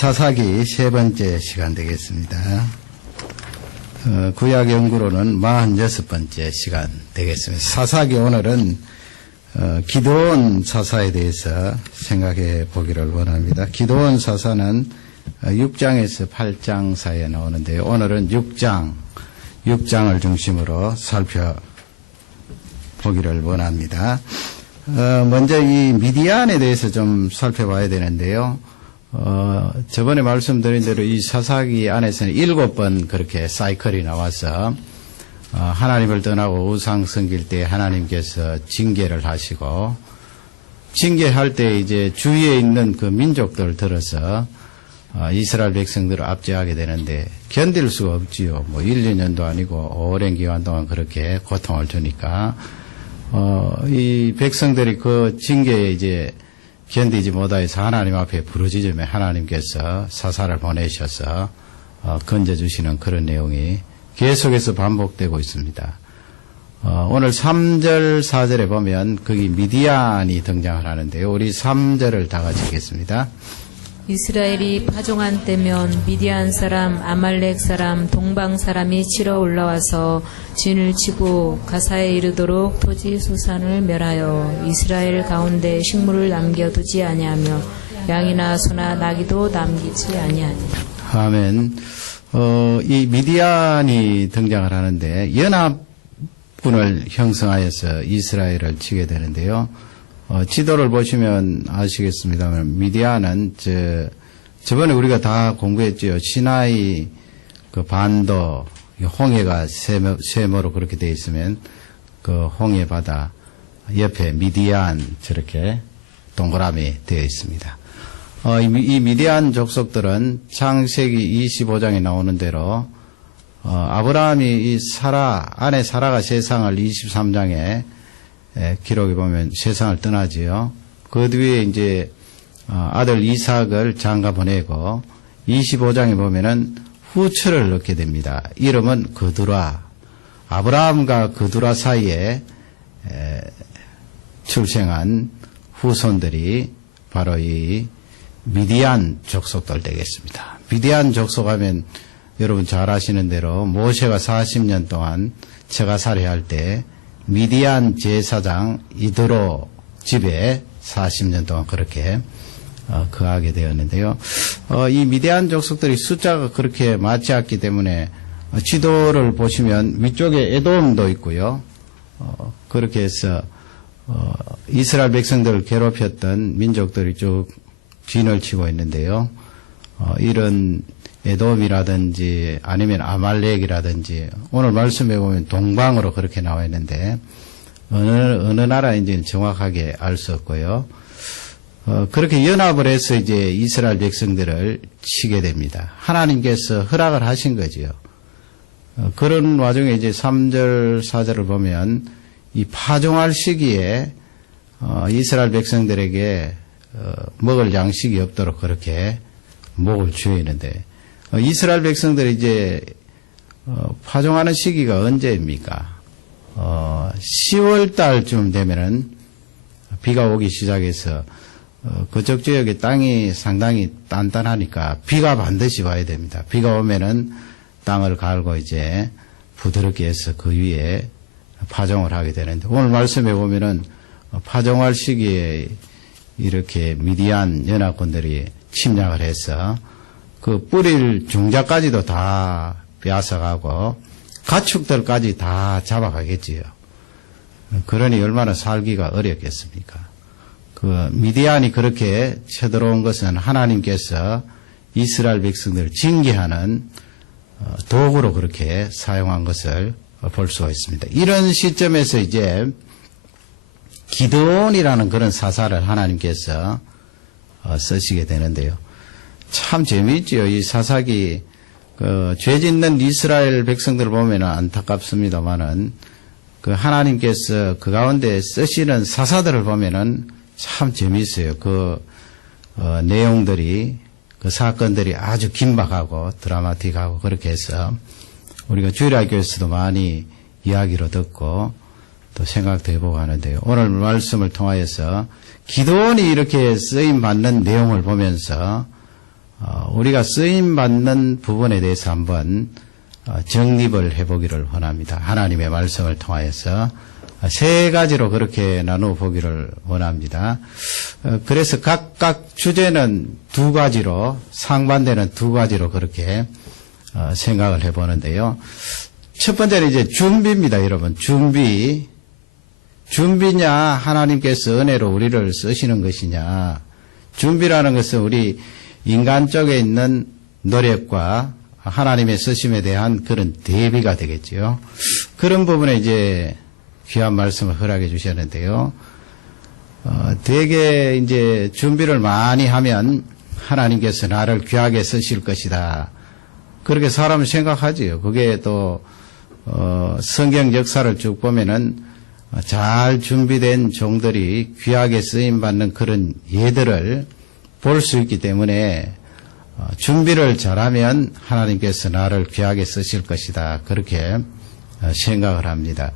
사사기 세 번째 시간 되겠습니다. 구약 연구로는 46번째 시간 되겠습니다. 사사기 오늘은 기드온 사사에 대해서 생각해 보기를 원합니다. 기드온 사사는 6장에서 8장 사이에 나오는데요. 오늘은 6장을 중심으로 살펴보기를 원합니다. 먼저 이 미디안에 대해서 좀 살펴봐야 되는데요. 저번에 말씀드린 대로 이 사사기 안에서는 7번 그렇게 사이클이 나와서 하나님을 떠나고 우상 섬길 때 하나님께서 징계를 하시고, 징계할 때 이제 주위에 있는 그 민족들을 들어서 이스라엘 백성들을 압제하게 되는데 견딜 수가 없지요. 뭐 1, 2년도 아니고 오랜 기간 동안 그렇게 고통을 주니까 이 백성들이 그 징계에 이제 견디지 못하여서 하나님 앞에 부르짖으며 하나님께서 사사를 보내셔서 건져주시는 그런 내용이 계속해서 반복되고 있습니다. 오늘 3절 4절에 보면 거기 미디안이 등장을 하는데요. 우리 3절을 다 같이 읽겠습니다. 이스라엘이 파종한 때면 미디안 사람, 아말렉 사람, 동방 사람이 치러 올라와서 진을 치고 가사에 이르도록 토지 소산을 멸하여 이스라엘 가운데 식물을 남겨두지 아니하며 양이나 소나 나귀도 남기지 아니하니. 아멘. 이 미디안이 등장을 하는데 연합군을 형성하여서 이스라엘을 치게 되는데요. 지도를 보시면 아시겠습니다만 미디안은 저번에 우리가 다 공부했죠. 시나이 그 반도 홍해가 세모로 그렇게 되어 있으면 그 홍해 바다 옆에 미디안 저렇게 동그라미 되어 있습니다. 이 미디안 족속들은 창세기 25장에 나오는 대로 아브라함이 이 아내 사라가 세상을 23장에 기록에 보면 세상을 떠나지요. 그 뒤에 이제 아들 이삭을 장가 보내고 25장에 보면은 후처를 낳게 됩니다. 이름은 그두라. 아브라함과 그두라 사이에 출생한 후손들이 바로 이 미디안 족속들 되겠습니다. 미디안 족속하면 여러분 잘 아시는 대로 모세가 40년 동안 처가살이 할 때 미디안 제사장 이드로 집에 40년 동안 그렇게 거하게 되었는데요. 이 미디안 족속들이 숫자가 그렇게 맞지 않기 때문에 지도를 보시면 위쪽에 에돔도 있고요. 그렇게 해서 이스라엘 백성들을 괴롭혔던 민족들이 쭉 진을 치고 있는데요. 이런 에돔이라든지 아니면 아말렉이라든지 오늘 말씀해 보면 동방으로 그렇게 나와 있는데 어느 나라인지는 정확하게 알 수 없고요. 그렇게 연합을 해서 이제 이스라엘 백성들을 치게 됩니다. 하나님께서 허락을 하신 거지요. 그런 와중에 이제 3절 4절을 보면 이 파종할 시기에 이스라엘 백성들에게 먹을 양식이 없도록 그렇게 목을 죄 있는데 이스라엘 백성들이 이제 파종하는 시기가 언제입니까? 10월 달쯤 되면은 비가 오기 시작해서 그쪽 지역의 땅이 상당히 단단하니까 비가 반드시 와야 됩니다. 비가 오면은 땅을 갈고 이제 부드럽게 해서 그 위에 파종을 하게 되는데 오늘 말씀해 보면은 파종할 시기에 이렇게 미디안 연합군들이 침략을 해서 그 뿌릴 중자까지도 다 빼앗아가고 가축들까지 다 잡아가겠지요. 그러니 얼마나 살기가 어렵겠습니까? 그 미디안이 그렇게 쳐들어온 것은 하나님께서 이스라엘 백성들을 징계하는 도구로 그렇게 사용한 것을 볼 수가 있습니다. 이런 시점에서 이제 기드온이라는 그런 사사를 하나님께서 쓰시게 되는데요. 참 재미있죠. 이 사사기 죄 짓는 이스라엘 백성들을 보면 안타깝습니다만은 그 하나님께서 그 가운데 쓰시는 사사들을 보면은 참 재미있어요. 그 내용들이 그 사건들이 아주 긴박하고 드라마틱하고 그렇게 해서 우리가 주일학교에서도 많이 이야기로 듣고 또 생각도 해보고 하는데요. 오늘 말씀을 통하여서 기드온이 이렇게 쓰임 받는 내용을 보면서 우리가 쓰임받는 부분에 대해서 한번 정립을 해보기를 원합니다. 하나님의 말씀을 통하여서 세 가지로 그렇게 나누어 보기를 원합니다. 그래서 각각 주제는 두 가지로, 상반되는 두 가지로 그렇게 생각을 해보는데요. 첫 번째는 이제 준비입니다, 여러분. 준비냐, 하나님께서 은혜로 우리를 쓰시는 것이냐. 준비라는 것은 우리 인간 쪽에 있는 노력과 하나님의 쓰심에 대한 그런 대비가 되겠지요. 그런 부분에 이제 귀한 말씀을 허락해 주셨는데요. 되게 이제 준비를 많이 하면 하나님께서 나를 귀하게 쓰실 것이다. 그렇게 사람은 생각하지요. 그게 또, 성경 역사를 쭉 보면은 잘 준비된 종들이 귀하게 쓰임받는 그런 예들을 볼 수 있기 때문에 준비를 잘하면 하나님께서 나를 귀하게 쓰실 것이다. 그렇게 생각을 합니다.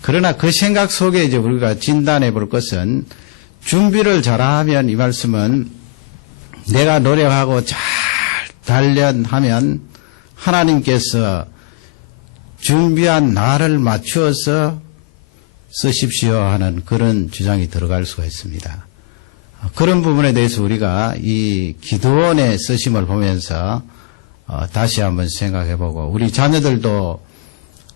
그러나 그 생각 속에 이제 우리가 진단해 볼 것은 준비를 잘하면 이 말씀은 내가 노력하고 잘 단련하면 하나님께서 준비한 나를 맞추어서 쓰십시오 하는 그런 주장이 들어갈 수가 있습니다. 그런 부분에 대해서 우리가 이 기도원의 쓰심을 보면서 다시 한번 생각해보고 우리 자녀들도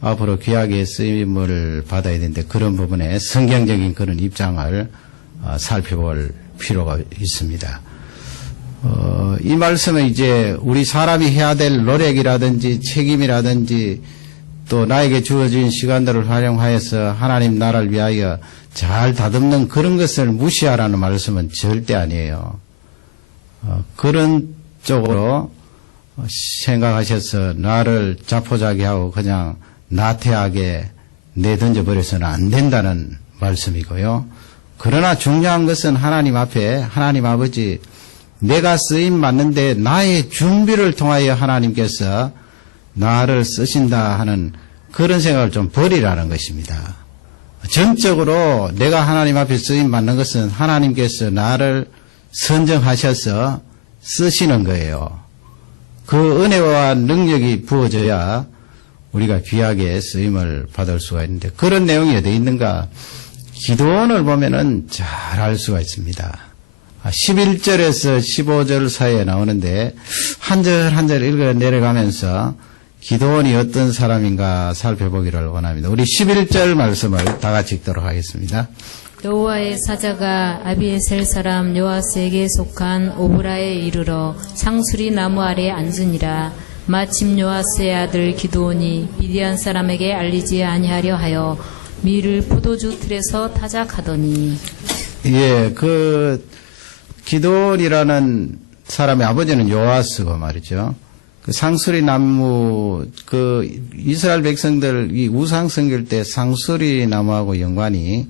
앞으로 귀하게 쓰임을 받아야 되는데 그런 부분에 성경적인 그런 입장을 살펴볼 필요가 있습니다. 이 말씀은 이제 우리 사람이 해야 될 노력이라든지 책임이라든지 또 나에게 주어진 시간들을 활용하여서 하나님 나라를 위하여 잘 다듬는 그런 것을 무시하라는 말씀은 절대 아니에요. 그런 쪽으로 생각하셔서 나를 자포자기하고 그냥 나태하게 내던져버려서는 안 된다는 말씀이고요. 그러나 중요한 것은 하나님 앞에 하나님 아버지 내가 쓰임 맞는데 나의 준비를 통하여 하나님께서 나를 쓰신다 하는 그런 생각을 좀 버리라는 것입니다. 전적으로 내가 하나님 앞에 쓰임 받는 것은 하나님께서 나를 선정하셔서 쓰시는 거예요. 그 은혜와 능력이 부어져야 우리가 귀하게 쓰임을 받을 수가 있는데 그런 내용이 어디 있는가? 기도원을 보면은 잘 알 수가 있습니다. 11절에서 15절 사이에 나오는데 한 절 한 절 읽어 내려가면서 기도원이 어떤 사람인가 살펴보기를 원합니다. 우리 11절 말씀을 다 같이 읽도록 하겠습니다. 여호와의 사자가 아비에셀 사람 요아스에게 속한 오브라에 이르러 상수리 나무 아래 앉으니라. 마침 요아스의 아들 기드온이 미디안 사람에게 알리지 아니하려 하여 밀을 포도주 틀에서 타작하더니. 예, 그 기드온이라는 사람의 아버지는 요아스고 말이죠. 그 상수리 나무, 그 이스라엘 백성들 이 우상 섬길 때 상수리 나무하고 연관이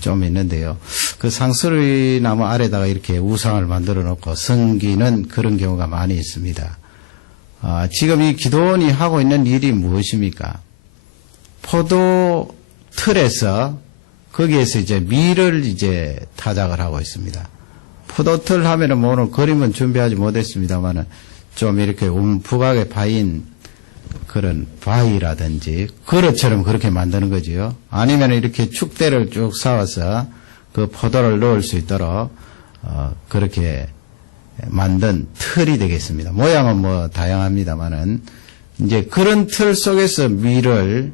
좀 있는데요. 그 상수리 나무 아래다가 이렇게 우상을 만들어 놓고 섬기는 그런 경우가 많이 있습니다. 지금 이 기드온이 하고 있는 일이 무엇입니까? 포도 틀에서 거기에서 이제 밀을 이제 타작을 하고 있습니다. 포도틀 하면은 뭐 오늘 그림은 준비하지 못했습니다만은 좀 이렇게 움푹하게 파인 그런 바위라든지 그릇처럼 그렇게 만드는 거지요. 아니면 이렇게 축대를 쭉 쌓아서 그 포도를 넣을 수 있도록 그렇게 만든 틀이 되겠습니다. 모양은 뭐 다양합니다만은 이제 그런 틀 속에서 밀을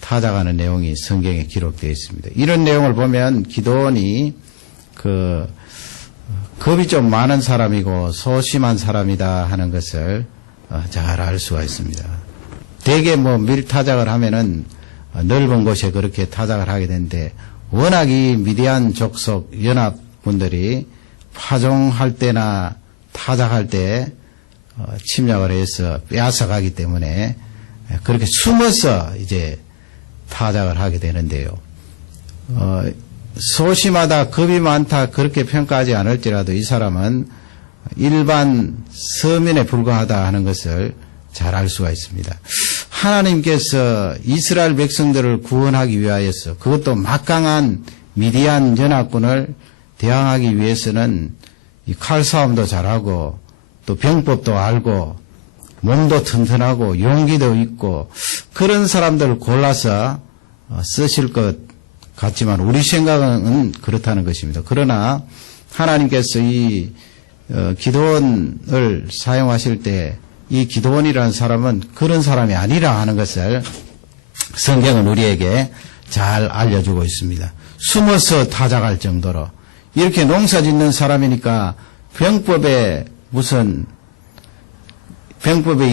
타작하는 내용이 성경에 기록되어 있습니다. 이런 내용을 보면 기드온이 겁이 좀 많은 사람이고 소심한 사람이다 하는 것을 잘 알 수가 있습니다. 대개 뭐 밀 타작을 하면은 넓은 곳에 그렇게 타작을 하게 되는데 워낙 이 미디안 족속 연합군들이 파종할 때나 타작할 때 침략을 해서 빼앗아가기 때문에 그렇게 숨어서 이제 타작을 하게 되는데요. 소심하다, 겁이 많다 그렇게 평가하지 않을지라도 이 사람은 일반 서민에 불과하다 하는 것을 잘 알 수가 있습니다. 하나님께서 이스라엘 백성들을 구원하기 위하여서 그것도 막강한 미디안 연합군을 대항하기 위해서는 이 칼싸움도 잘하고 또 병법도 알고 몸도 튼튼하고 용기도 있고 그런 사람들을 골라서 쓰실 것 같지만 우리 생각은 그렇다는 것입니다. 그러나 하나님께서 이 기도원을 사용하실 때 이 기도원이라는 사람은 그런 사람이 아니라 하는 것을 성경은 우리에게 잘 알려주고 있습니다. 숨어서 타작할 정도로 이렇게 농사 짓는 사람이니까 병법의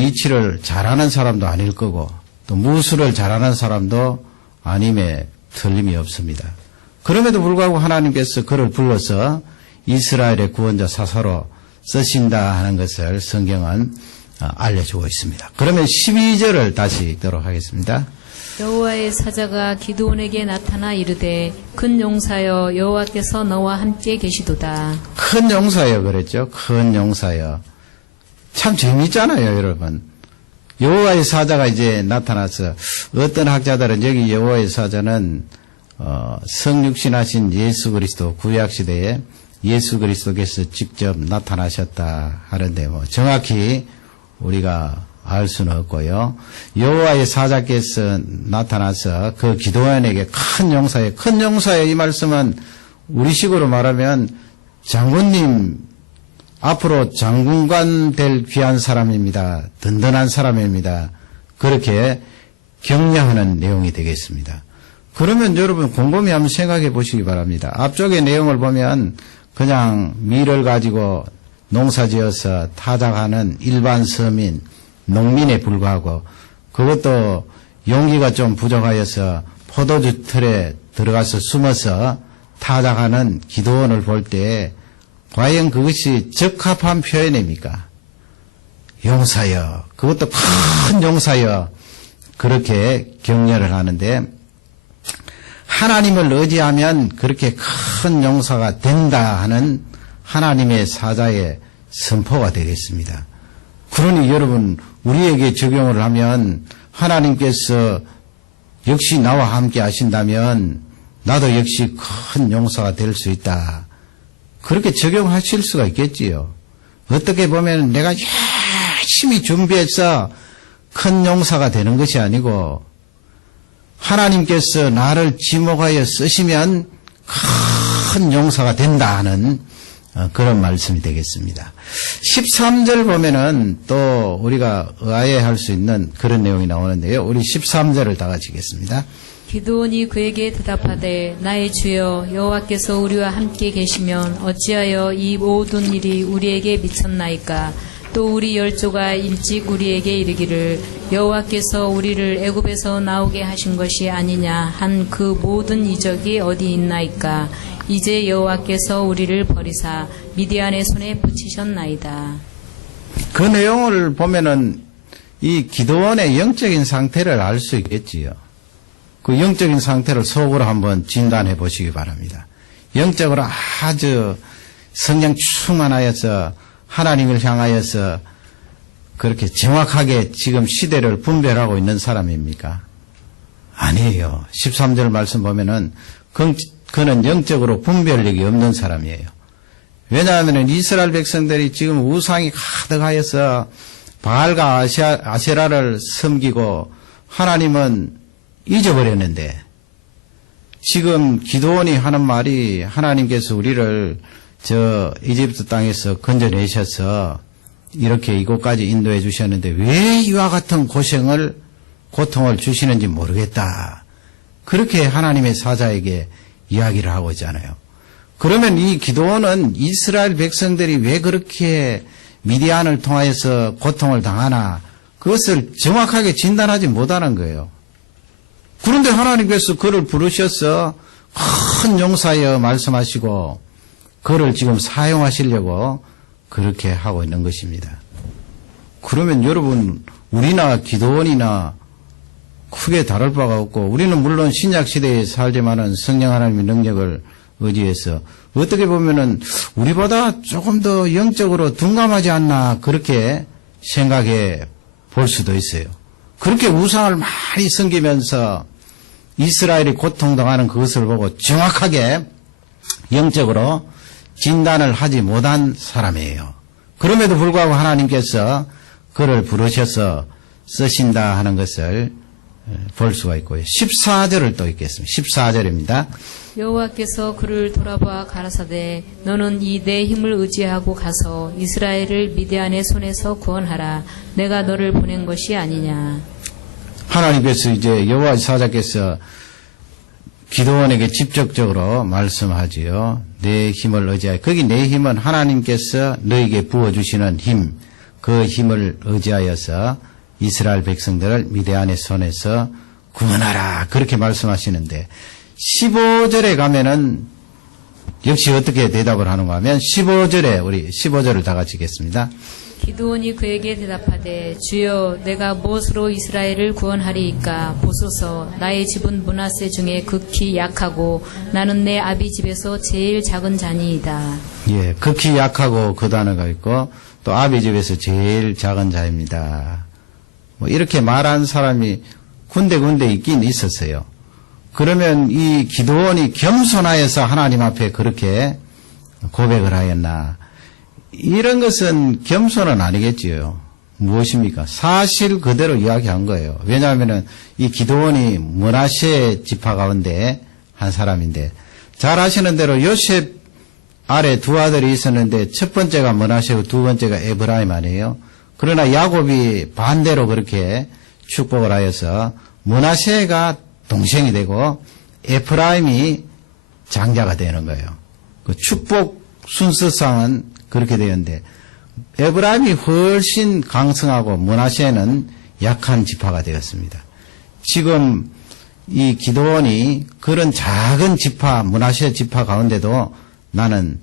이치를 잘하는 사람도 아닐 거고 또 무술을 잘하는 사람도 아님에 틀림이 없습니다. 그럼에도 불구하고 하나님께서 그를 불러서 이스라엘의 구원자 사사로 쓰신다 하는 것을 성경은 알려주고 있습니다. 그러면 12절을 다시 읽도록 하겠습니다. 여호와의 사자가 기드온에게 나타나 이르되 큰 용사여 여호와께서 너와 함께 계시도다. 큰 용사여 그랬죠. 큰 용사여. 참 재미있잖아요, 여러분. 여호와의 사자가 이제 나타나서 어떤 학자들은 여기 여호와의 사자는 성육신하신 예수 그리스도 구약 시대에 예수 그리스도께서 직접 나타나셨다 하는데 정확히 우리가 알 수는 없고요. 여호와의 사자께서 나타나서 그 기도원에게 큰 용사의 이 말씀은 우리식으로 말하면 장군님 앞으로 장군관 될 귀한 사람입니다. 든든한 사람입니다. 그렇게 격려하는 내용이 되겠습니다. 그러면 여러분 곰곰이 한번 생각해 보시기 바랍니다. 앞쪽의 내용을 보면 그냥 밀을 가지고 농사지어서 타작하는 일반 서민, 농민에 불과하고 그것도 용기가 좀 부족하여서 포도주 틀에 들어가서 숨어서 타작하는 기도원을 볼 때 과연 그것이 적합한 표현입니까? 용사여, 그것도 큰 용사여 그렇게 격려를 하는데 하나님을 의지하면 그렇게 큰 용사가 된다 하는 하나님의 사자의 선포가 되겠습니다. 그러니 여러분 우리에게 적용을 하면 하나님께서 역시 나와 함께 하신다면 나도 역시 큰 용사가 될 수 있다. 그렇게 적용하실 수가 있겠지요. 어떻게 보면 내가 열심히 준비해서 큰 용사가 되는 것이 아니고 하나님께서 나를 지목하여 쓰시면 큰 용사가 된다 하는 그런 말씀이 되겠습니다. 13절 보면은 또 우리가 의아해할 수 있는 그런 내용이 나오는데요. 우리 13절을 다 같이 읽겠습니다. 기드온이 그에게 대답하되 나의 주여 여호와께서 우리와 함께 계시면 어찌하여 이 모든 일이 우리에게 미쳤나이까. 또 우리 열조가 일찍 우리에게 이르기를 여호와께서 우리를 애굽에서 나오게 하신 것이 아니냐 한 그 모든 이적이 어디 있나이까. 이제 여호와께서 우리를 버리사 미디안의 손에 붙이셨나이다. 그 내용을 보면은 이 기도원의 영적인 상태를 알 수 있겠지요. 그 영적인 상태를 속으로 한번 진단해 보시기 바랍니다. 영적으로 아주 성령 충만하여서 하나님을 향하여서 그렇게 정확하게 지금 시대를 분별하고 있는 사람입니까? 아니에요. 13절 말씀 보면은 그는 영적으로 분별력이 없는 사람이에요. 왜냐하면 이스라엘 백성들이 지금 우상이 가득하여서 바알과 아세라를 섬기고 하나님은 잊어버렸는데 지금 기드온이 하는 말이 하나님께서 우리를 저 이집트 땅에서 건져내셔서 이렇게 이곳까지 인도해 주셨는데 왜 이와 같은 고통을 주시는지 모르겠다. 그렇게 하나님의 사자에게 이야기를 하고 있잖아요. 그러면 이 기드온은 이스라엘 백성들이 왜 그렇게 미디안을 통하여서 고통을 당하나 그것을 정확하게 진단하지 못하는 거예요. 그런데 하나님께서 그를 부르셔서 큰 용사여 말씀하시고 그를 지금 사용하시려고 그렇게 하고 있는 것입니다. 그러면 여러분 우리나 기드온이나 크게 다를 바가 없고 우리는 물론 신약 시대에 살지만은 성령 하나님의 능력을 의지해서 어떻게 보면은 우리보다 조금 더 영적으로 둔감하지 않나 그렇게 생각해 볼 수도 있어요. 그렇게 우상을 많이 섬기면서 이스라엘이 고통당하는 그것을 보고 정확하게 영적으로 진단을 하지 못한 사람이에요. 그럼에도 불구하고 하나님께서 그를 부르셔서 쓰신다 하는 것을 볼 수가 있고요. 14절을 또 읽겠습니다. 14절입니다. 여호와께서 그를 돌아보아 가라사대 너는 이 내 힘을 의지하고 가서 이스라엘을 미디안의 손에서 구원하라. 내가 너를 보낸 것이 아니냐. 하나님께서 이제 여호와 사자께서 기도원에게 직접적으로 말씀하지요. 내 힘을 의지하여. 거기 내 힘은 하나님께서 너에게 부어주시는 힘, 그 힘을 의지하여서 이스라엘 백성들을 미디안의 손에서 구원하라. 그렇게 말씀하시는데 15절에 가면은 역시 어떻게 대답을 하는가 하면 15절에 우리 15절을 다 같이 읽겠습니다. 기드온이 그에게 대답하되 주여 내가 무엇으로 이스라엘을 구원하리이까. 보소서 나의 집은 므낫세 중에 극히 약하고 나는 내 아비 집에서 제일 작은 자니이다. 예, 극히 약하고 그 단어가 있고 또 아비 집에서 제일 작은 자입니다. 뭐 이렇게 말한 사람이 군데군데 있긴 있었어요. 그러면 이 기드온이 겸손하여서 하나님 앞에 그렇게 고백을 하였나? 이런 것은 겸손은 아니겠지요. 무엇입니까? 사실 그대로 이야기한 거예요. 왜냐하면 이 기드온이 므낫세 지파 가운데 한 사람인데 잘 아시는 대로 요셉 아래 두 아들이 있었는데 첫 번째가 므낫세고 두 번째가 에브라임 아니에요. 그러나 야곱이 반대로 그렇게 축복을 하여서 므낫세가 동생이 되고 에프라임이 장자가 되는 거예요. 그 축복 순서상은 그렇게 되었는데 에브라임이 훨씬 강성하고 므낫세는 약한 지파가 되었습니다. 지금 이 기드온이 그런 작은 지파, 므낫세 지파 가운데도 나는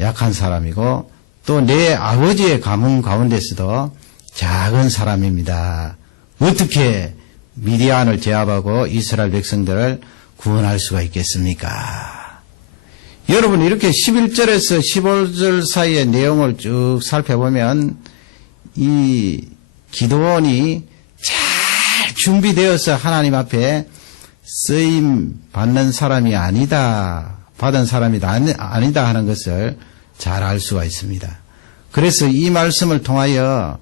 약한 사람이고 또 내 아버지의 가문 가운데서도 작은 사람입니다. 어떻게 미디안을 제압하고 이스라엘 백성들을 구원할 수가 있겠습니까? 여러분 이렇게 11절에서 15절 사이의 내용을 쭉 살펴보면 이 기드온이 잘 준비되어서 하나님 앞에 쓰임 받는 사람이 아니다, 받은 사람이 아니다 하는 것을 잘 알 수가 있습니다. 그래서 이 말씀을 통하여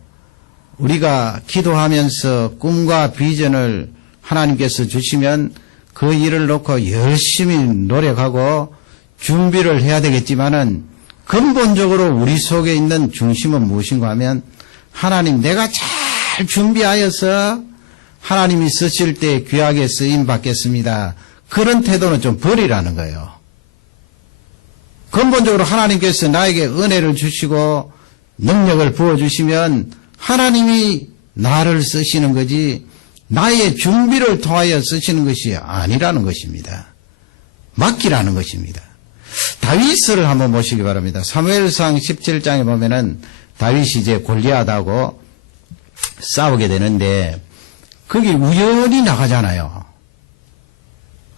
우리가 기도하면서 꿈과 비전을 하나님께서 주시면 그 일을 놓고 열심히 노력하고 준비를 해야 되겠지만은 근본적으로 우리 속에 있는 중심은 무엇인가 하면 하나님 내가 잘 준비하여서 하나님이 쓰실 때 귀하게 쓰임 받겠습니다. 그런 태도는 좀 버리라는 거예요. 근본적으로 하나님께서 나에게 은혜를 주시고 능력을 부어주시면 하나님이 나를 쓰시는 거지 나의 준비를 통하여 쓰시는 것이 아니라는 것입니다. 맡기라는 것입니다. 다윗을 한번 보시기 바랍니다. 사무엘상 17장에 보면은 다윗이 이제 골리앗하고 싸우게 되는데 거기 우연히 나가잖아요.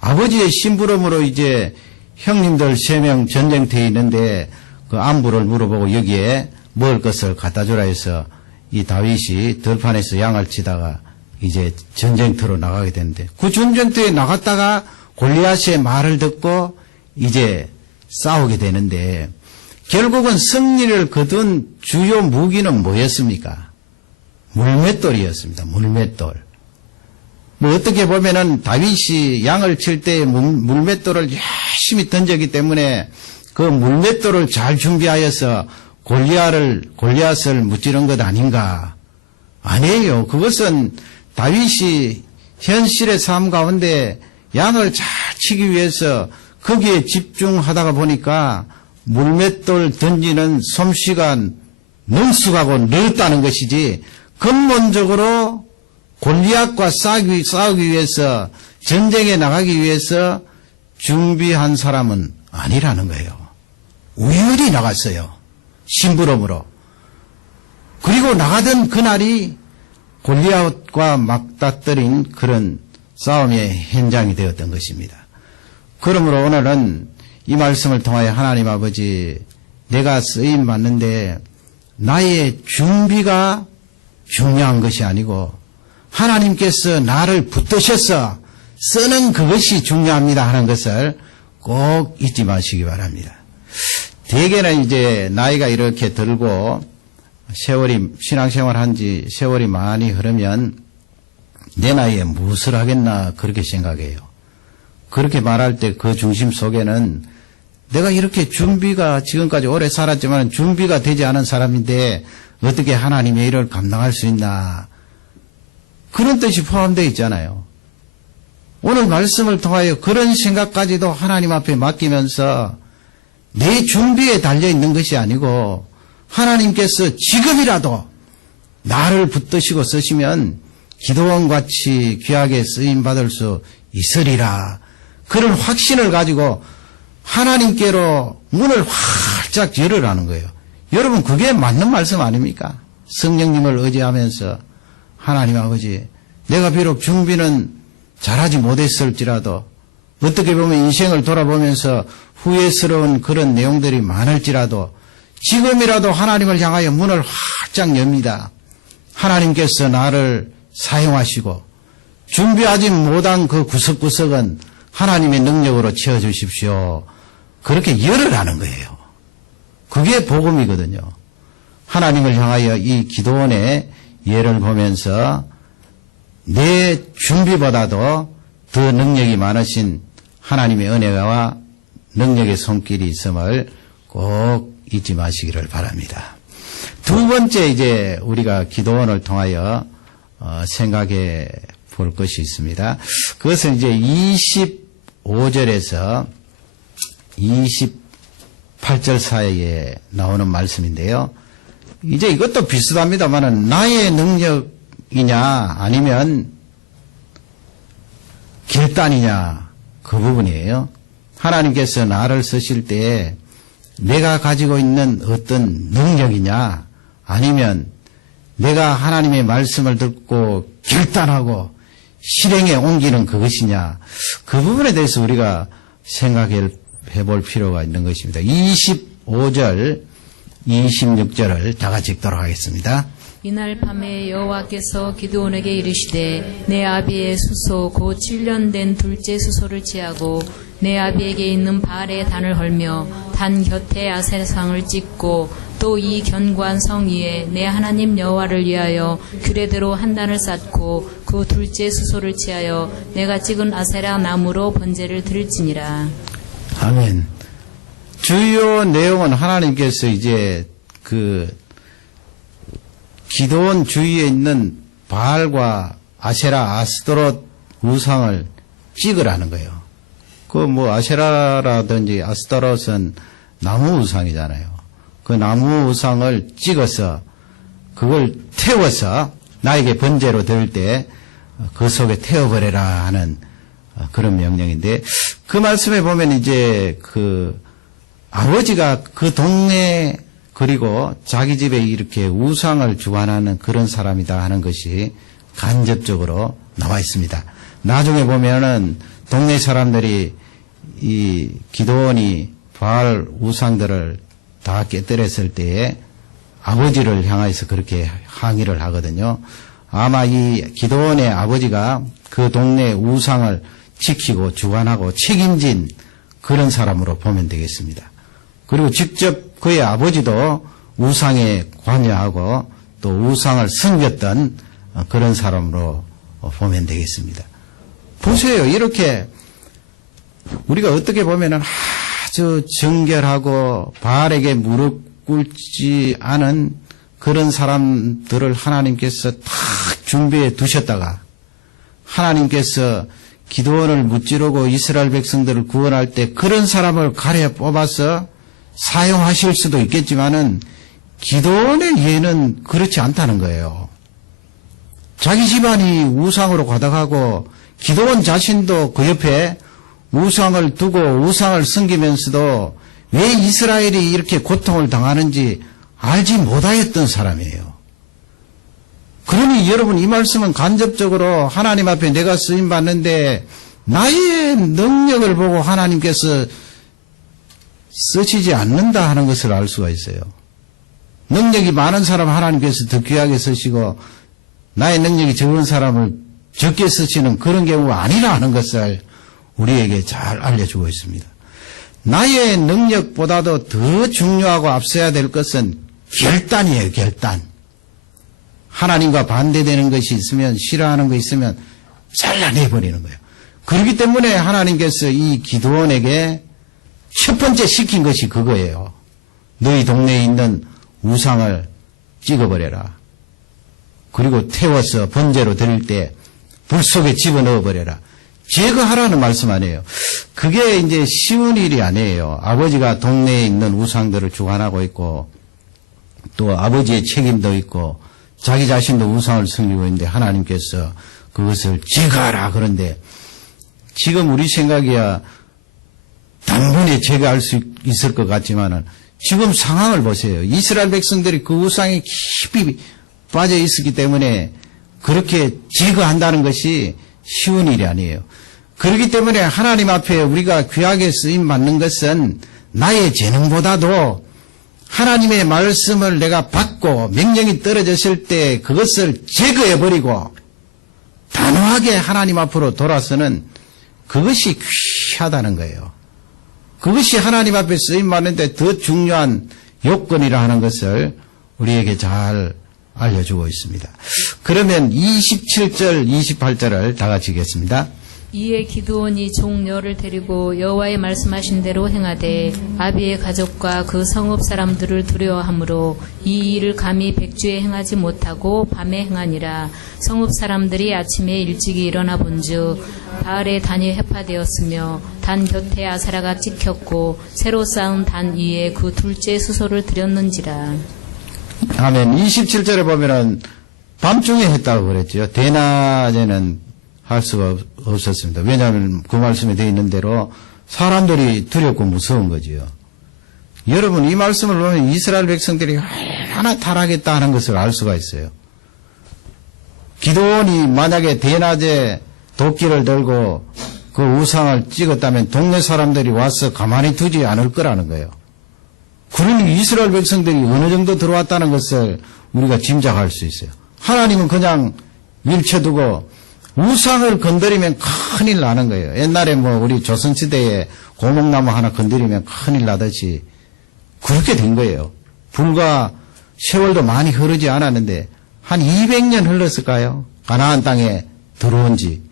아버지의 심부름으로 이제 형님들 3명 전쟁터에 있는데 그 안부를 물어보고 여기에 먹을 것을 갖다 주라 해서 이 다윗이 들판에서 양을 치다가 이제 전쟁터로 나가게 되는데 그 전쟁터에 나갔다가 골리앗의 말을 듣고 이제 싸우게 되는데 결국은 승리를 거둔 주요 무기는 뭐였습니까? 물맷돌이었습니다. 물맷돌. 뭐 어떻게 보면은 다윗이 양을 칠 때 물맷돌을 열심히 던졌기 때문에 그 물맷돌을 잘 준비하여서 골리앗을 무찌른 것 아닌가? 아니에요. 그것은 다윗이 현실의 삶 가운데 양을 잘 치기 위해서 거기에 집중하다가 보니까 물맷돌 던지는 솜씨가 능숙하고 늘었다는 것이지 근본적으로 골리앗과 싸우기 위해서 전쟁에 나가기 위해서 준비한 사람은 아니라는 거예요. 우연히 나갔어요. 심부름으로. 그리고 나가던 그날이 골리앗과 맞닥뜨린 그런 싸움의 현장이 되었던 것입니다. 그러므로 오늘은 이 말씀을 통하여 하나님 아버지 내가 쓰임 받는데 나의 준비가 중요한 것이 아니고 하나님께서 나를 붙드셔서 쓰는 그것이 중요합니다 하는 것을 꼭 잊지 마시기 바랍니다. 대개는 이제 나이가 이렇게 들고 신앙생활 한 지 세월이 많이 흐르면 내 나이에 무엇을 하겠나 그렇게 생각해요. 그렇게 말할 때 그 중심 속에는 내가 이렇게 준비가 지금까지 오래 살았지만 준비가 되지 않은 사람인데 어떻게 하나님의 일을 감당할 수 있나 그런 뜻이 포함되어 있잖아요. 오늘 말씀을 통하여 그런 생각까지도 하나님 앞에 맡기면서 내 준비에 달려있는 것이 아니고 하나님께서 지금이라도 나를 붙드시고 쓰시면 기도원같이 귀하게 쓰임받을 수 있으리라. 그런 확신을 가지고 하나님께로 문을 활짝 열으라는 거예요. 여러분 그게 맞는 말씀 아닙니까? 성령님을 의지하면서 하나님 아버지 내가 비록 준비는 잘하지 못했을지라도 어떻게 보면 인생을 돌아보면서 후회스러운 그런 내용들이 많을지라도 지금이라도 하나님을 향하여 문을 활짝 엽니다. 하나님께서 나를 사용하시고 준비하지 못한 그 구석구석은 하나님의 능력으로 채워주십시오. 그렇게 열으라는 거예요. 그게 복음이거든요. 하나님을 향하여 이 기도원의 예를 보면서 내 준비보다도 더 능력이 많으신 하나님의 은혜와 능력의 손길이 있음을 꼭 잊지 마시기를 바랍니다. 두 번째 이제 우리가 기도원을 통하여 생각해 볼 것이 있습니다. 그것은 이제 25절에서 28절 사이에 나오는 말씀인데요. 이제 이것도 비슷합니다만은 나의 능력이냐 아니면 결단이냐 그 부분이에요. 하나님께서 나를 쓰실 때 내가 가지고 있는 어떤 능력이냐 아니면 내가 하나님의 말씀을 듣고 결단하고 실행에 옮기는 그것이냐 그 부분에 대해서 우리가 생각해 볼 필요가 있는 것입니다. 25절 26절을 다 같이 읽도록 하겠습니다. 이날 밤에 여호와께서 기드온에게 이르시되 내 아비의 수소 곧 7년 된 둘째 수소를 취하고 내 아비에게 있는 발의 단을 헐며 단 곁에 아세상을 찍고 또 이 견고한 성 위에 내 하나님 여호와를 위하여 규례대로 한 단을 쌓고 그 둘째 수소를 취하여 내가 찍은 아세라 나무로 번제를 드릴지니라. 아멘. 주요 내용은 하나님께서 이제 그 기도원 주위에 있는 바알과 아세라, 아스도롯 우상을 찍으라는 거예요. 그 뭐 아세라라든지 아스도롯은 나무 우상이잖아요. 그 나무 우상을 찍어서 그걸 태워서 나에게 번제로 드릴 때 그 속에 태워버려라 하는 그런 명령인데 그 말씀에 보면 이제 그 아버지가 그 동네 그리고 자기 집에 이렇게 우상을 주관하는 그런 사람이다 하는 것이 간접적으로 나와 있습니다. 나중에 보면은 동네 사람들이 이 기도원이 바알 우상들을 다 깨뜨렸을 때에 아버지를 향해서 그렇게 항의를 하거든요. 아마 이 기도원의 아버지가 그 동네 우상을 지키고 주관하고 책임진 그런 사람으로 보면 되겠습니다. 그리고 직접 그의 아버지도 우상에 관여하고 또 우상을 섬겼던 그런 사람으로 보면 되겠습니다. 보세요. 이렇게 우리가 어떻게 보면은 아주 정결하고 바알에게 무릎 꿇지 않은 그런 사람들을 하나님께서 다 준비해 두셨다가 하나님께서 기도원을 무찌르고 이스라엘 백성들을 구원할 때 그런 사람을 가려 뽑아서 사용하실 수도 있겠지만은 기도원의 예는 그렇지 않다는 거예요. 자기 집안이 우상으로 가득하고 기도원 자신도 그 옆에 우상을 두고 우상을 섬기면서도 왜 이스라엘이 이렇게 고통을 당하는지 알지 못하였던 사람이에요. 그러니 여러분 이 말씀은 간접적으로 하나님 앞에 내가 쓰임받는데 나의 능력을 보고 하나님께서 쓰시지 않는다 하는 것을 알 수가 있어요. 능력이 많은 사람 하나님께서 더 귀하게 쓰시고 나의 능력이 적은 사람을 적게 쓰시는 그런 경우가 아니라 하는 것을 우리에게 잘 알려주고 있습니다. 나의 능력보다도 더 중요하고 앞서야 될 것은 결단이에요, 결단. 하나님과 반대되는 것이 있으면, 싫어하는 것이 있으면 잘라내버리는 거예요. 그렇기 때문에 하나님께서 이 기드온에게 첫 번째 시킨 것이 그거예요. 너희 동네에 있는 우상을 찍어버려라. 그리고 태워서 번제로 드릴 때 불 속에 집어넣어버려라. 제거하라는 말씀 아니에요. 그게 이제 쉬운 일이 아니에요. 아버지가 동네에 있는 우상들을 주관하고 있고 또 아버지의 책임도 있고 자기 자신도 우상을 섬기고 있는데 하나님께서 그것을 제거하라. 그런데 지금 우리 생각이야 단번에 제거할 수 있을 것 같지만은 지금 상황을 보세요. 이스라엘 백성들이 그 우상에 깊이 빠져 있었기 때문에 그렇게 제거한다는 것이 쉬운 일이 아니에요. 그렇기 때문에 하나님 앞에 우리가 귀하게 쓰임 받는 것은 나의 재능보다도 하나님의 말씀을 내가 받고 명령이 떨어졌을 때 그것을 제거해버리고 단호하게 하나님 앞으로 돌아서는 그것이 귀하다는 거예요. 그것이 하나님 앞에 쓰임 받는데 더 중요한 요건이라 하는 것을 우리에게 잘 알려주고 있습니다. 그러면 27절, 28절을 다 같이 읽겠습니다. 이에 기드온이 종 열을 데리고 여호와의 말씀하신 대로 행하되 아비의 가족과 그 성읍 사람들을 두려워하므로 이 일을 감히 백주에 행하지 못하고 밤에 행하니라. 성읍 사람들이 아침에 일찍이 일어나 본즉 바알의 단이 회파되었으며 단 곁에 아사라가 찍혔고 새로 쌓은 단 위에 그 둘째 수소를 들였는지라. 아멘. 27절에 보면은 밤중에 했다고 그랬죠. 대낮에는 할 수가 없었습니다. 왜냐하면 그 말씀에 되어 있는 대로 사람들이 두렵고 무서운 거지요. 여러분 이 말씀을 보면 이스라엘 백성들이 얼마나 타락했다 하는 것을 알 수가 있어요. 기드온이 만약에 대낮에 도끼를 들고 그 우상을 찍었다면 동네 사람들이 와서 가만히 두지 않을 거라는 거예요. 그러니 이스라엘 백성들이 어느 정도 들어왔다는 것을 우리가 짐작할 수 있어요. 하나님은 그냥 밀쳐두고 우상을 건드리면 큰일 나는 거예요. 옛날에 우리 조선시대에 고목나무 하나 건드리면 큰일 나듯이 그렇게 된 거예요. 불과 세월도 많이 흐르지 않았는데 한 200년 흘렀을까요? 가나안 땅에 들어온 지.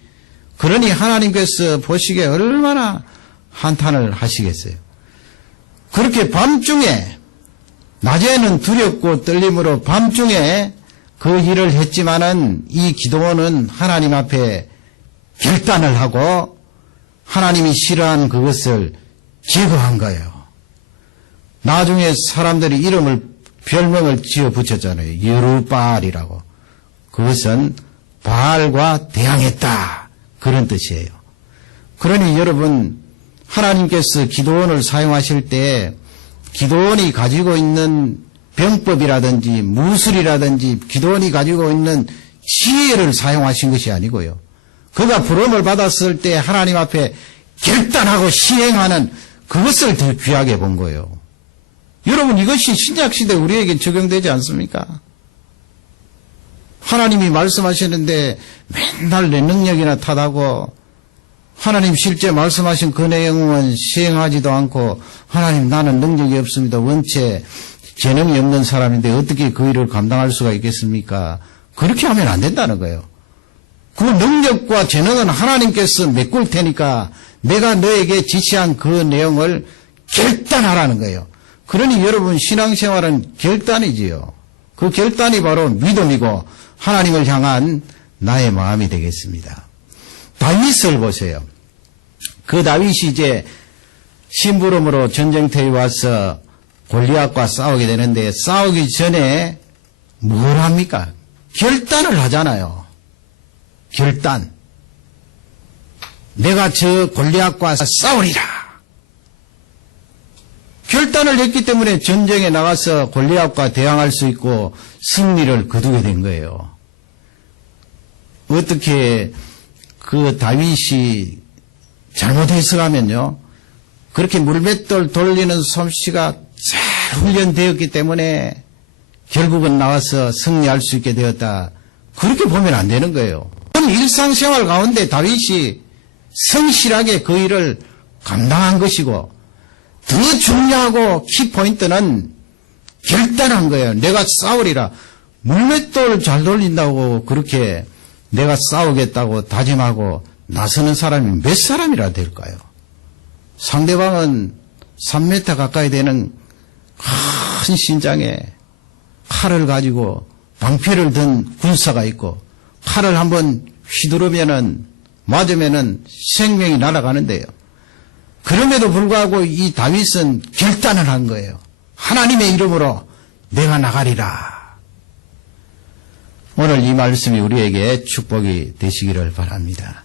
그러니 하나님께서 보시기에 얼마나 한탄을 하시겠어요. 그렇게 밤중에, 낮에는 두렵고 떨림으로 밤중에 그 일을 했지만은 이 기드온은 하나님 앞에 결단을 하고 하나님이 싫어한 그것을 제거한 거예요. 나중에 사람들이 별명을 지어 붙였잖아요. 여루바알이라고. 그것은 바알과 대항했다. 그런 뜻이에요. 그러니 여러분, 하나님께서 기드온을 사용하실 때 기드온이 가지고 있는 병법이라든지 무술이라든지 기드온이 가지고 있는 지혜를 사용하신 것이 아니고요. 그가 부름을 받았을 때 하나님 앞에 결단하고 시행하는 그것을 더 귀하게 본 거예요. 여러분 이것이 신약시대 우리에게 적용되지 않습니까? 하나님이 말씀하시는데 맨날 내 능력이나 탓하고 하나님 실제 말씀하신 그 내용은 시행하지도 않고 하나님 나는 능력이 없습니다. 원체 재능이 없는 사람인데 어떻게 그 일을 감당할 수가 있겠습니까? 그렇게 하면 안 된다는 거예요. 그 능력과 재능은 하나님께서 메꿀 테니까 내가 너에게 지시한 그 내용을 결단하라는 거예요. 그러니 여러분 신앙생활은 결단이지요. 그 결단이 바로 믿음이고 하나님을 향한 나의 마음이 되겠습니다. 다윗을 보세요. 그 다윗이 이제 심부름으로 전쟁터에 와서 골리앗과 싸우게 되는데 싸우기 전에 뭘 합니까? 결단을 하잖아요. 결단. 내가 저 골리앗과 싸우리라. 결단을 했기 때문에 전쟁에 나가서 골리앗과 대항할 수 있고 승리를 거두게 된 거예요. 어떻게 그 다윗이 잘못해서가면요. 그렇게 물맷돌 돌리는 솜씨가 잘 훈련되었기 때문에 결국은 나와서 승리할 수 있게 되었다. 그렇게 보면 안 되는 거예요. 일상생활 가운데 다윗이 성실하게 그 일을 감당한 것이고 더 중요하고 키포인트는 결단한 거예요. 내가 싸우리라. 물맷돌 잘 돌린다고 그렇게 내가 싸우겠다고 다짐하고 나서는 사람이 몇 사람이라 될까요? 상대방은 3m 가까이 되는 큰 신장에 칼을 가지고 방패를 든 군사가 있고 칼을 한번 휘두르면은 맞으면은 생명이 날아가는데요. 그럼에도 불구하고 이 다윗은 결단을 한 거예요. 하나님의 이름으로 내가 나가리라. 오늘 이 말씀이 우리에게 축복이 되시기를 바랍니다.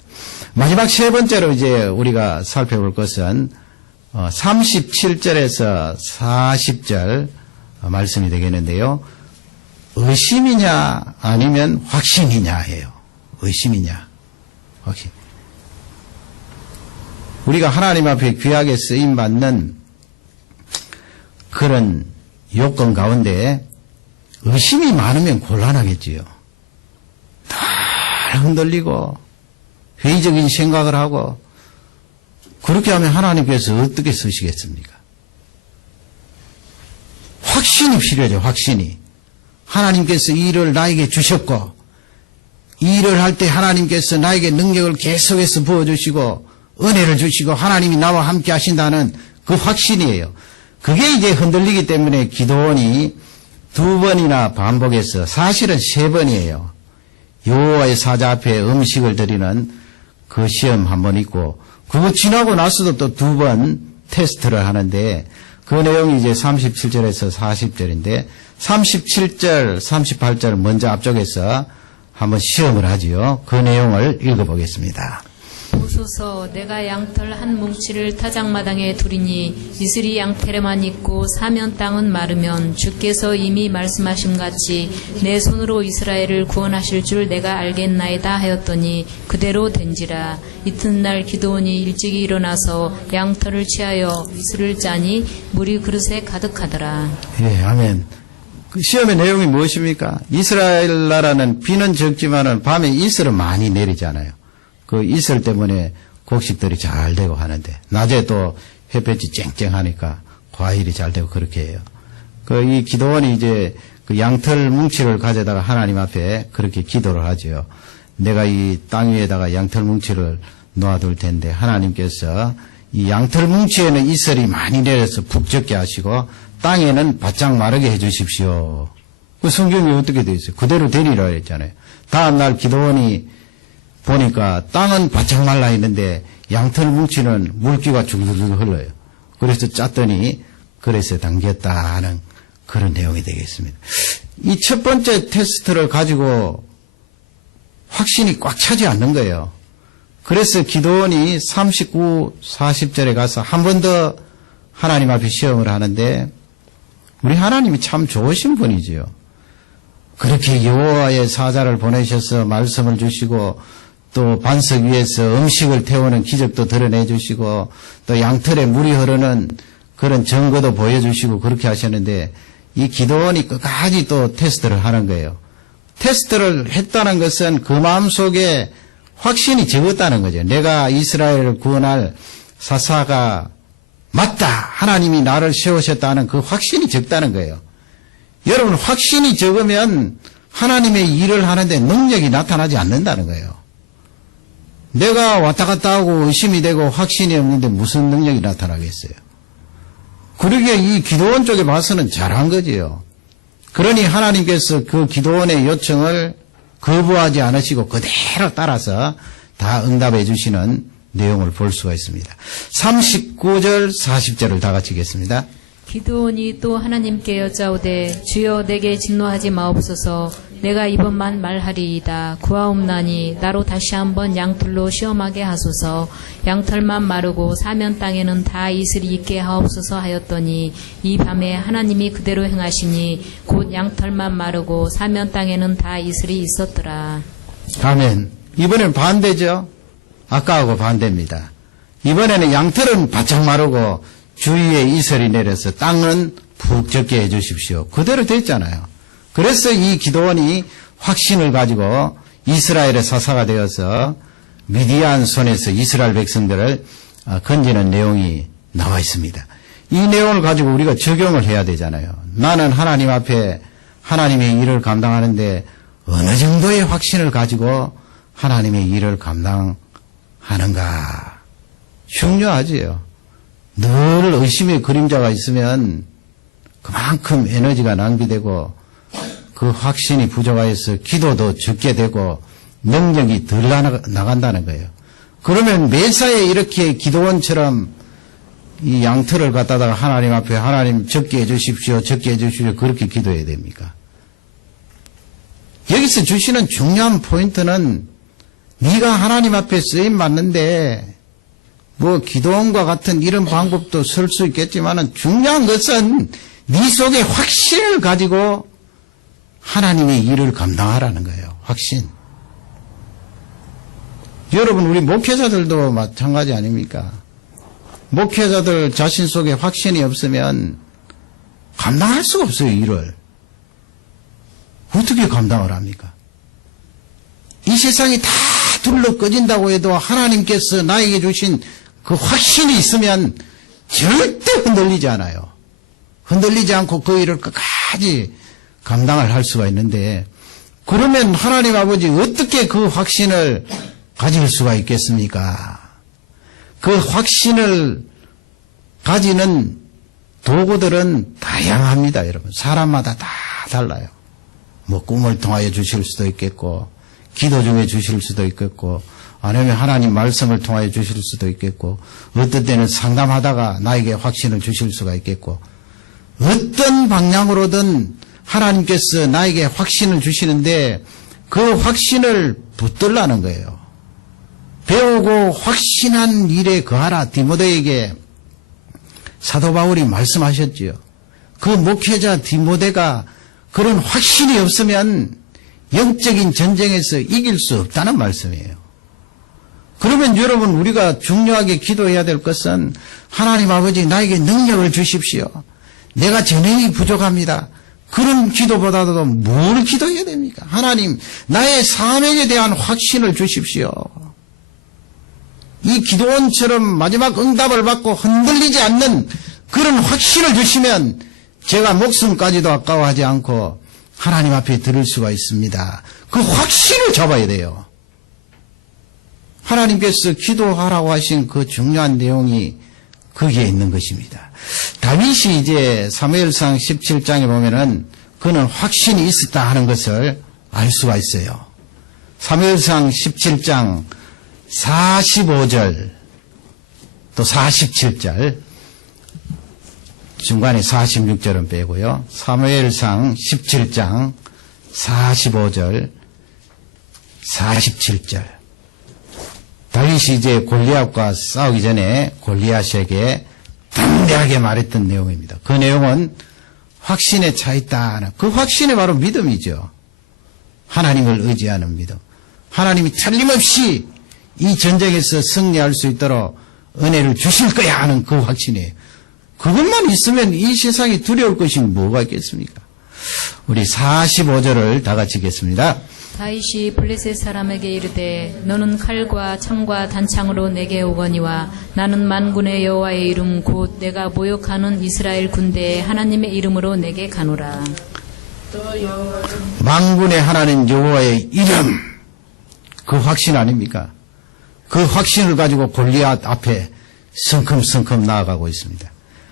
마지막 세 번째로 이제 우리가 살펴볼 것은 37절에서 40절 말씀이 되겠는데요. 의심이냐 아니면 확신이냐예요. 의심이냐 확신. 우리가 하나님 앞에 귀하게 쓰임받는 그런 요건 가운데 의심이 많으면 곤란하겠지요. 늘 흔들리고 회의적인 생각을 하고 그렇게 하면 하나님께서 어떻게 쓰시겠습니까? 확신이 필요하죠. 확신이. 하나님께서 이 일을 나에게 주셨고 이 일을 할 때 하나님께서 나에게 능력을 계속해서 부어주시고 은혜를 주시고 하나님이 나와 함께 하신다는 그 확신이에요. 그게 이제 흔들리기 때문에 기도원이 2번이나 반복해서 사실은 3번이에요. 여호와의 사자 앞에 음식을 드리는 그 시험 한 번 있고 그거 지나고 나서도 또 2번 테스트를 하는데 그 내용이 이제 37절에서 40절인데 37절, 38절 먼저 앞쪽에서 한번 시험을 하지요. 그 내용을 읽어보겠습니다. 보소서 내가 양털 한 뭉치를 타작마당에 두리니 이슬이 양털에만 있고 사면 땅은 마르면 주께서 이미 말씀하심같이 내 손으로 이스라엘을 구원하실 줄 내가 알겠나이다 하였더니 그대로 된지라. 이튿날 기드온이 일찍이 일어나서 양털을 취하여 이슬을 짜니 물이 그릇에 가득하더라. 예, 아멘. 그 시험의 내용이 무엇입니까? 이스라엘 나라는 비는 적지만은 밤에 이슬은 많이 내리잖아요. 그 이슬 때문에 곡식들이 잘 되고 하는데 낮에 또 햇볕이 쨍쨍하니까 과일이 잘 되고 그렇게 해요. 그 이 기도원이 이제 그 양털 뭉치를 가져다가 하나님 앞에 그렇게 기도를 하죠. 내가 이 땅 위에다가 양털 뭉치를 놓아둘 텐데 하나님께서 이 양털 뭉치에는 이슬이 많이 내려서 푹 젖게 하시고 땅에는 바짝 마르게 해주십시오. 그 성경이 어떻게 되어 있어요? 그대로 되리라 했잖아요. 다음날 기도원이 보니까 땅은 바짝 말라 있는데 양털 뭉치는 물기가 줄줄 흘러요. 그래서 짰더니 그래서 당겼다 하는 그런 내용이 되겠습니다. 이 첫 번째 테스트를 가지고 확신이 꽉 차지 않는 거예요. 그래서 기도원이 39, 40절에 가서 한 번 더 하나님 앞에 시험을 하는데 우리 하나님이 참 좋으신 분이지요. 그렇게 여호와의 사자를 보내셔서 말씀을 주시고 또 반석 위에서 음식을 태우는 기적도 드러내 주시고 또 양털에 물이 흐르는 그런 증거도 보여주시고 그렇게 하셨는데 이 기도원이 끝까지 또 테스트를 하는 거예요. 테스트를 했다는 것은 그 마음속에 확신이 적었다는 거죠. 내가 이스라엘을 구원할 사사가 맞다. 하나님이 나를 세우셨다는 그 확신이 적다는 거예요. 여러분 확신이 적으면 하나님의 일을 하는데 능력이 나타나지 않는다는 거예요. 내가 왔다 갔다 하고 의심이 되고 확신이 없는데 무슨 능력이 나타나겠어요. 그러기에 이 기도원 쪽에 봐서는 잘한 거지요. 그러니 하나님께서 그 기도원의 요청을 거부하지 않으시고 그대로 따라서 다 응답해 주시는 내용을 볼 수가 있습니다. 39절 40절을 다 같이 읽겠습니다. 기드온이 또 하나님께 여짜오되 주여 내게 진노하지 마옵소서. 내가 이번만 말하리이다. 구하옵나니 나로 다시 한번 양털로 시험하게 하소서. 양털만 마르고 사면 땅에는 다 이슬이 있게 하옵소서 하였더니 이 밤에 하나님이 그대로 행하시니 곧 양털만 마르고 사면 땅에는 다 이슬이 있었더라. 아멘. 이번엔 반대죠. 아까하고 반대입니다. 이번에는 양털은 바짝 마르고 주위에 이슬이 내려서 땅은 푹 젖게 해주십시오. 그대로 됐잖아요. 그래서 이 기도원이 확신을 가지고 이스라엘의 사사가 되어서 미디안 손에서 이스라엘 백성들을 건지는 내용이 나와 있습니다. 이 내용을 가지고 우리가 적용을 해야 되잖아요. 나는 하나님 앞에 하나님의 일을 감당하는데 어느 정도의 확신을 가지고 하나님의 일을 감당하는가. 중요하지요. 늘 의심의 그림자가 있으면 그만큼 에너지가 낭비되고 그 확신이 부족하여서 기도도 적게 되고 능력이 덜 나간다는 거예요. 그러면 매사에 이렇게 기도원처럼 이 양털을 갖다가 하나님 앞에 하나님 적게 해주십시오, 적게 해주십시오 그렇게 기도해야 됩니까? 여기서 주시는 중요한 포인트는 네가 하나님 앞에 쓰임 맞는데 뭐 기도원과 같은 이런 방법도 쓸 수 있겠지만 중요한 것은 네 속에 확신을 가지고 하나님의 일을 감당하라는 거예요. 확신. 여러분 우리 목회자들도 마찬가지 아닙니까? 목회자들 자신 속에 확신이 없으면 감당할 수가 없어요. 일을. 어떻게 감당을 합니까? 이 세상이 다 둘러 꺼진다고 해도 하나님께서 나에게 주신 그 확신이 있으면 절대 흔들리지 않아요. 흔들리지 않고 그 일을 끝까지 감당을 할 수가 있는데 그러면 하나님 아버지 어떻게 그 확신을 가질 수가 있겠습니까? 그 확신을 가지는 도구들은 다양합니다, 여러분. 사람마다 다 달라요. 뭐 꿈을 통하여 주실 수도 있겠고 기도 중에 주실 수도 있겠고 아니면 하나님 말씀을 통하여 주실 수도 있겠고 어떤 때는 상담하다가 나에게 확신을 주실 수가 있겠고 어떤 방향으로든 하나님께서 나에게 확신을 주시는데 그 확신을 붙들라는 거예요. 배우고 확신한 일에 거하라. 디모데에게 사도 바울이 말씀하셨지요. 그 목회자 디모데가 그런 확신이 없으면 영적인 전쟁에서 이길 수 없다는 말씀이에요. 그러면 여러분 우리가 중요하게 기도해야 될 것은 하나님 아버지 나에게 능력을 주십시오. 내가 재능이 부족합니다. 그런 기도보다도 뭘 기도해야 됩니까? 하나님 나의 사명에 대한 확신을 주십시오. 이 기도원처럼 마지막 응답을 받고 흔들리지 않는 그런 확신을 주시면 제가 목숨까지도 아까워하지 않고 하나님 앞에 들을 수가 있습니다. 그 확신을 잡아야 돼요. 하나님께서 기도하라고 하신 그 중요한 내용이 거기에 있는 것입니다. 다윗이 이제 사무엘상 17장에 보면은 그는 확신이 있었다 하는 것을 알 수가 있어요. 사무엘상 17장 45절 또 47절 중간에 46절은 빼고요. 사무엘상 17장 45절 47절 다윗이 이제 골리앗과 싸우기 전에 골리앗에게 담대하게 말했던 내용입니다. 그 내용은 확신에 차 있다. 그 확신이 바로 믿음이죠. 하나님을 의지하는 믿음. 하나님이 틀림없이 이 전쟁에서 승리할 수 있도록 은혜를 주실 거야 하는 그 확신이에요. 그것만 있으면 이 세상에 두려울 것이 뭐가 있겠습니까? 우리 45절을 다 같이 읽겠습니다. 다윗이 블레셋 사람에게 이르되 너는 칼과 창과 단창으로 내게 오거니와 나는 만군의 여호와의 이름 곧 내가 모욕하는 이스라엘 군대의 하나님의 이름으로 내게 가노라. 만군의 하나님 여호와의 이름 그 확신 아닙니까? 그 확신을 가지고 골리앗 앞에 성큼성큼 나아가고 있습니다.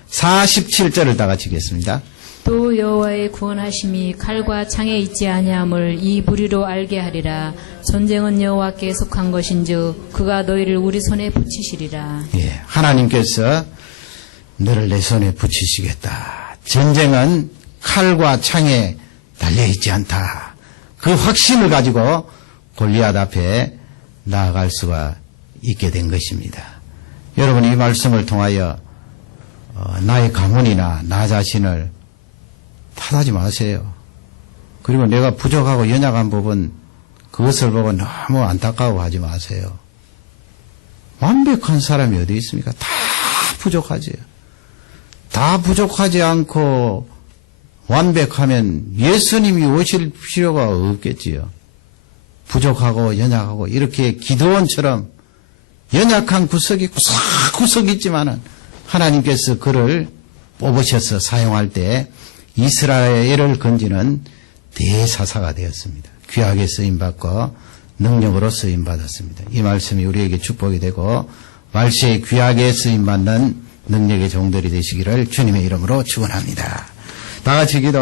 47절을 다 같이 읽겠습니다. 또 여호와의 구원하심이 칼과 창에 있지 아니함을 이 무리로 알게 하리라. 전쟁은 여호와께 속한 것인즉 그가 너희를 우리 손에 붙이시리라. 예, 하나님께서 너를 내 손에 붙이시겠다. 전쟁은 칼과 창에 달려있지 않다. 그 확신을 가지고 골리앗 앞에 나아갈 수가 있게 된 것입니다. 여러분 이 말씀을 통하여 나의 가문이나 나 자신을 탓하지 마세요. 그리고 내가 부족하고 연약한 부분 그것을 보고 너무 안타까워하지 마세요. 완벽한 사람이 어디 있습니까? 다 부족하지요. 다 부족하지 않고 완벽하면 예수님이 오실 필요가 없겠지요. 부족하고 연약하고 이렇게 기도원처럼 연약한 구석이 구석구석 있지만은 하나님께서 그를 뽑으셔서 사용할 때 이스라엘을 건지는 대사사가 되었습니다. 귀하게 쓰임받고 능력으로 쓰임받았습니다. 이 말씀이 우리에게 축복이 되고 말세에 귀하게 쓰임받는 능력의 종들이 되시기를 주님의 이름으로 축원합니다. 다 같이 기도